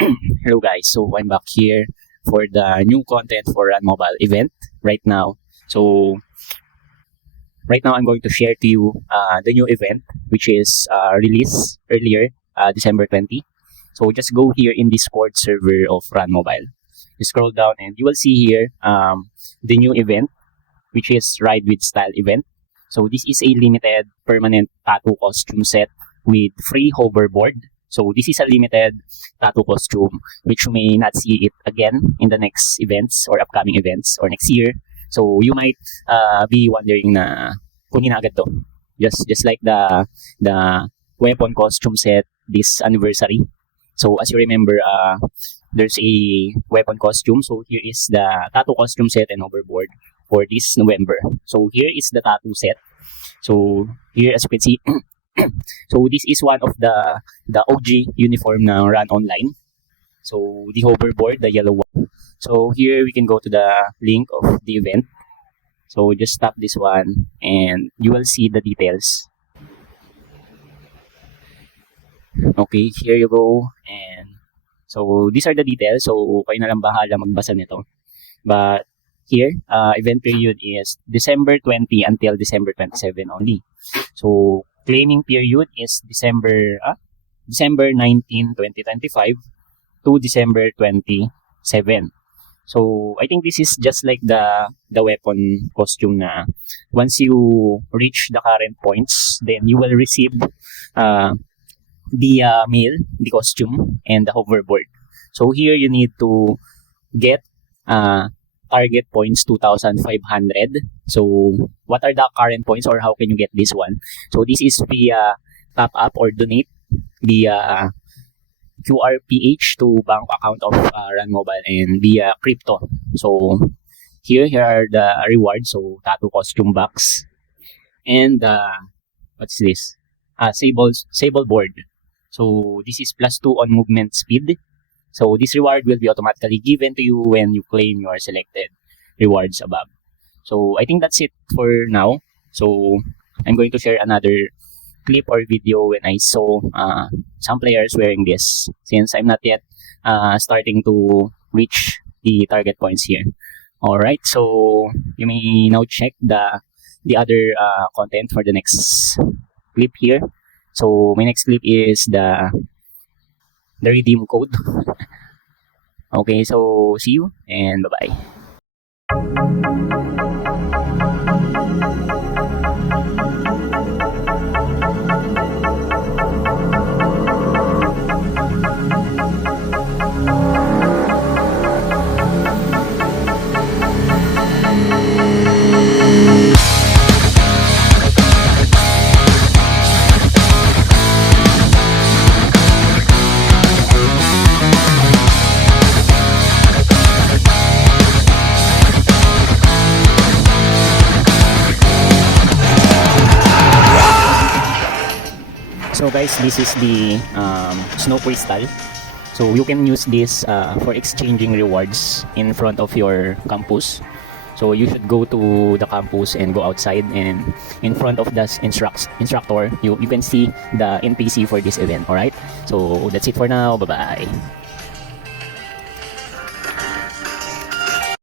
Hello guys, so I'm back here for the new content for Run Mobile event right now. So right now I'm going to share to you the new event which is released earlier, December 20. So just go here in Discord server of Run Mobile. You scroll down and you will see here the new event which is Ride with Style event. So this is a limited permanent tattoo costume set with free hoverboard. So this is a limited tattoo costume which you may not see it again in the next events or upcoming events or next year. So you might be wondering na kunin na agad to. Just like the weapon costume set this anniversary. So as you remember, there's a weapon costume. So here is the tattoo costume set and hoverboard for this November. So here is the tattoo set. So here as you can see, so this is one of the OG uniform na Run Online. So the hoverboard, the yellow one. So here we can go to the link of the event. So just tap this one and you will see the details. Okay, here you go. And so these are the details. So kayo na lang bahala magbasa nito. But here, event period is December 20 until December 27 only. So claiming period is December 19, 2025 to December 27. So I think this is just like the weapon costume na once you reach the current points, then you will receive the mail, the costume, and the hoverboard. So here you need to get target points 2,500. So what are the current points or how can you get this one? So this is via top up or donate via QRPH to bank account of Run Mobile and via crypto. So here are the rewards. So tattoo costume box and what's this? Sable board. So this is +2 on movement speed. So this reward will be automatically given to you when you claim your selected rewards above. So I think that's it for now. So I'm going to share another clip or video when I saw some players wearing this, since I'm not yet starting to reach the target points here. Alright, so you may now check the other content for the next clip here. So my next clip is the redeem code. Okay, so see you and bye-bye. So guys, this is the snow crystal. So you can use this for exchanging rewards in front of your campus. So you should go to the campus and go outside, and in front of the instructor, you can see the NPC for this event. Alright, so that's it for now. Bye bye.